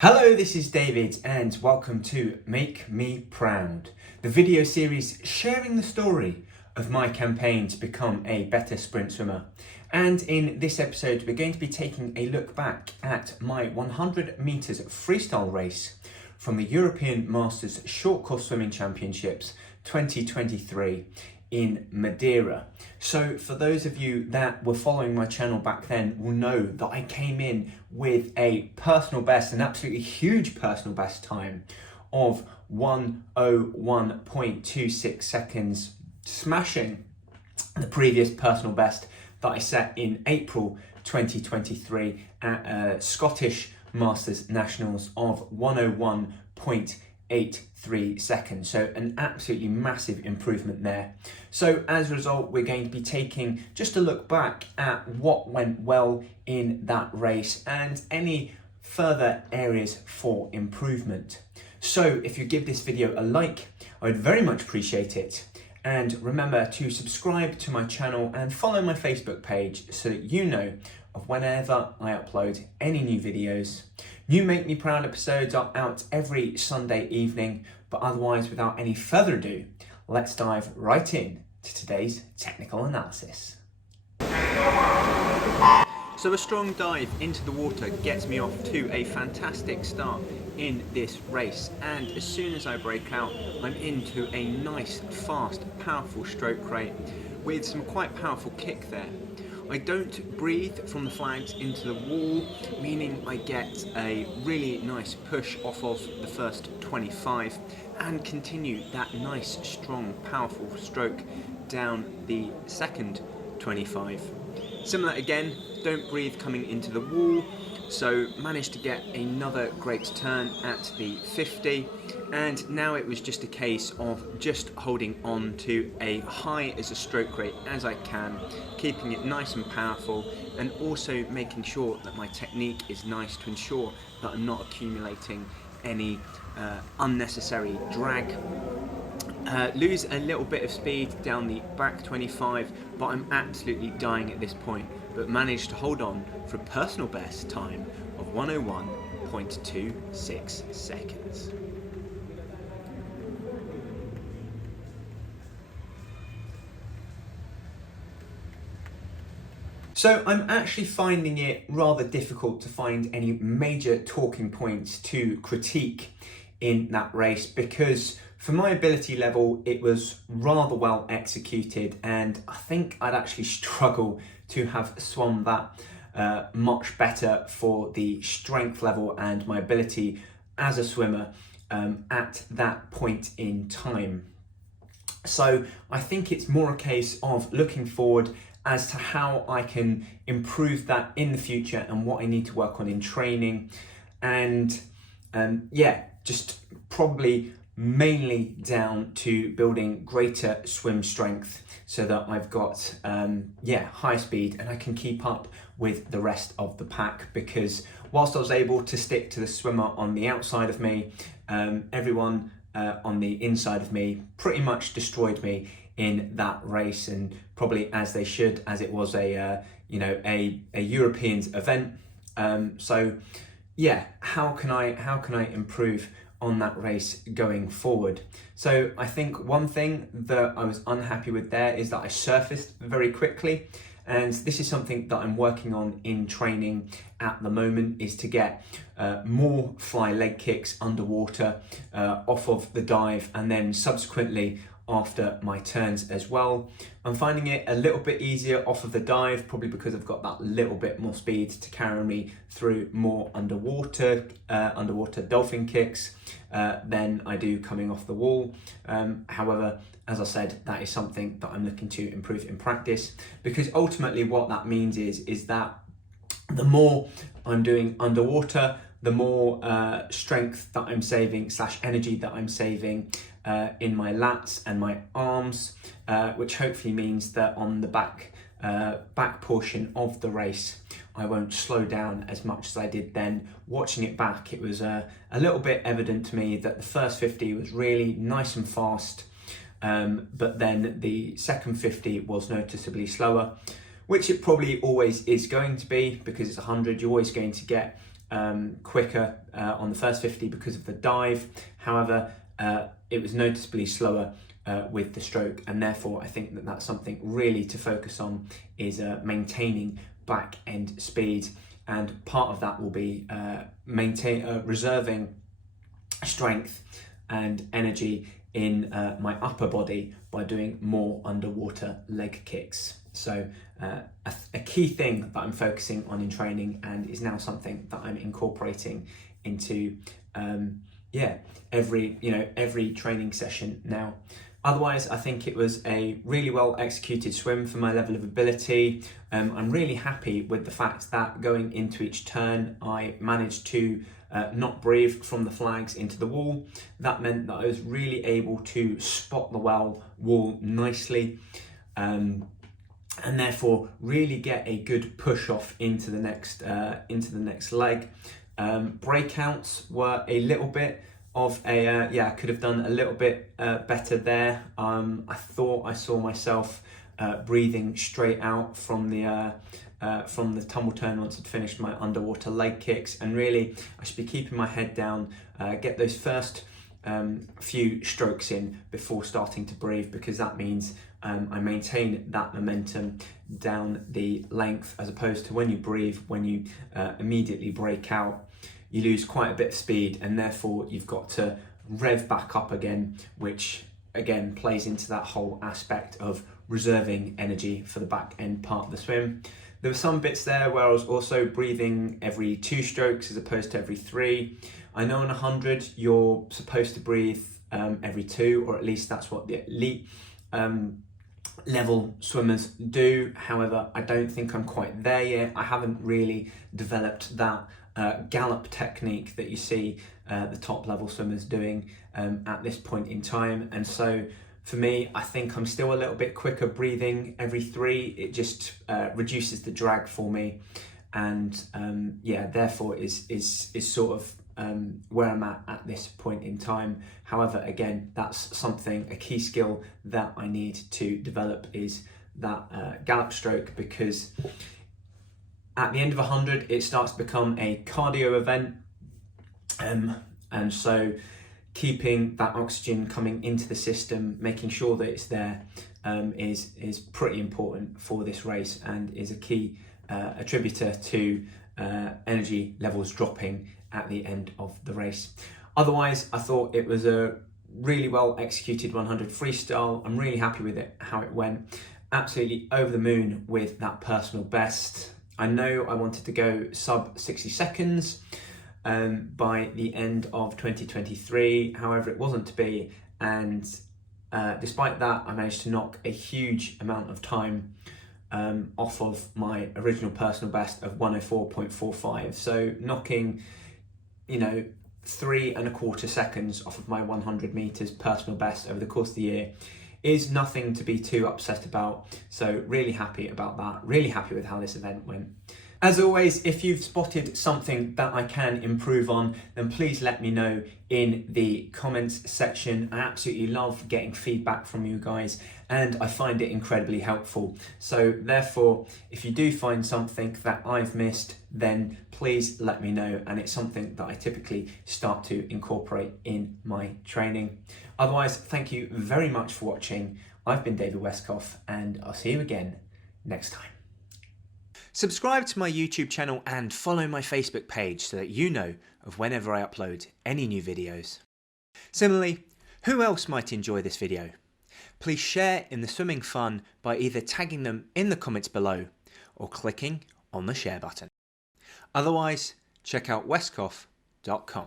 Hello, this is David and welcome to Make Me Proud, the video series sharing the story of my campaign to become a better sprint swimmer. And in this episode, we're going to be taking a look back at my 100 meters freestyle race from the European Masters Short Course Swimming Championships 2023 in Madeira. So for those of you that were following my channel back then will know that I came in with a personal best, an absolutely huge personal best time of 1:01.26 seconds, smashing the previous personal best that I set in April 2023 at Scottish Masters Nationals of 1:01.83 seconds. So an absolutely massive improvement there. So as a result, we're going to be taking just a look back at what went well in that race and any further areas for improvement. So if you give this video a like, I would very much appreciate it. And remember to subscribe to my channel and follow my Facebook page so that you know of whenever I upload any new videos. New Make Me Proud episodes are out every Sunday evening, but otherwise, without any further ado, let's dive right in to today's technical analysis. So a strong dive into the water gets me off to a fantastic start in this race, and as soon as I break out, I'm into a nice, fast, powerful stroke rate with some quite powerful kick there. I don't breathe from the flags into the wall, meaning I get a really nice push off of the first 25 and continue that nice, strong, powerful stroke down the second 25. Similar again, don't breathe coming into the wall, so managed to get another great turn at the 50, and now it was just a case of just holding on to a high as a stroke rate as I can, keeping it nice and powerful, and also making sure that my technique is nice to ensure that I'm not accumulating any unnecessary drag. Lose a little bit of speed down the back 25, but I'm absolutely dying at this point, but managed to hold on for a personal best time of 1:01.26 seconds. So I'm actually finding it rather difficult to find any major talking points to critique in that race, because for my ability level, it was rather well executed, and I think I'd actually struggle to have swum that much better for the strength level and my ability as a swimmer at that point in time. So I think it's more a case of looking forward as to how I can improve that in the future and what I need to work on in training, and just probably mainly down to building greater swim strength so that I've got high speed and I can keep up with the rest of the pack, because whilst I was able to stick to the swimmer on the outside of me, everyone on the inside of me pretty much destroyed me in that race, and probably as they should, as it was a Europeans event. How can I improve on that race going forward? So I think one thing that I was unhappy with there is that I surfaced very quickly, and this is something that I'm working on in training at the moment, is to get more fly leg kicks underwater off of the dive, and then subsequently after my turns as well. I'm finding it a little bit easier off of the dive, probably because I've got that little bit more speed to carry me through more underwater dolphin kicks than I do coming off the wall. However, as I said, that is something that I'm looking to improve in practice, because ultimately what that means is that the more I'm doing underwater, the more strength that I'm saving / energy that I'm saving in my lats and my arms, which hopefully means that on the back portion of the race, I won't slow down as much as I did then. Watching it back, it was a little bit evident to me that the first 50 was really nice and fast, but then the second 50 was noticeably slower, which it probably always is going to be, because it's 100, you're always going to get quicker on the first 50 because of the dive. However, it was noticeably slower with the stroke, and therefore I think that that's something really to focus on, is maintaining back end speed, and part of that will be reserving strength and energy in my upper body by doing more underwater leg kicks. So a key thing that I'm focusing on in training, and is now something that I'm incorporating into every training session now. Otherwise, I think it was a really well executed swim for my level of ability. I'm really happy with the fact that going into each turn, I managed to not breathe from the flags into the wall. That meant that I was really able to spot the wall nicely, and therefore really get a good push off into the next leg. Breakouts were a little bit of a I could have done a little bit better there. I thought I saw myself breathing straight out from the tumble turn once I'd finished my underwater leg kicks, and really I should be keeping my head down, get those first few strokes in before starting to breathe, because that means I maintain that momentum down the length, as opposed to when you breathe, when you immediately break out, you lose quite a bit of speed, and therefore you've got to rev back up again, which again plays into that whole aspect of reserving energy for the back end part of the swim. There were some bits there where I was also breathing every 2 strokes as opposed to every 3. I know in 100 you're supposed to breathe every 2, or at least that's what the elite level swimmers do. However, I don't think I'm quite there yet. I haven't really developed that gallop technique that you see the top level swimmers doing at this point in time, and so for me, I think I'm still a little bit quicker breathing every 3. It just reduces the drag for me, and therefore is sort of where I'm at this point in time. However, again, that's something, a key skill that I need to develop, is that gallop stroke, because at the end of 100 it starts to become a cardio event, and so keeping that oxygen coming into the system, making sure that it's there, is pretty important for this race, and is a key attributor to energy levels dropping at the end of the race. Otherwise, I thought it was a really well executed 100 freestyle. I'm really happy with it, how it went. Absolutely over the moon with that personal best. I know I wanted to go sub 60 seconds by the end of 2023. However, it wasn't to be, and despite that, I managed to knock a huge amount of time off of my original personal best of 104.45. So knocking, 3¼ seconds off of my 100 meters personal best over the course of the year is nothing to be too upset about. So really happy about that, really happy with how this event went. As always, if you've spotted something that I can improve on, then please let me know in the comments section. I absolutely love getting feedback from you guys, and I find it incredibly helpful. So therefore, if you do find something that I've missed, then please let me know, and it's something that I typically start to incorporate in my training. Otherwise, thank you very much for watching. I've been David Westcough, and I'll see you again next time. Subscribe to my YouTube channel and follow my Facebook page so that you know of whenever I upload any new videos. Similarly, who else might enjoy this video? Please share in the swimming fun by either tagging them in the comments below or clicking on the share button. Otherwise, check out westcough.com.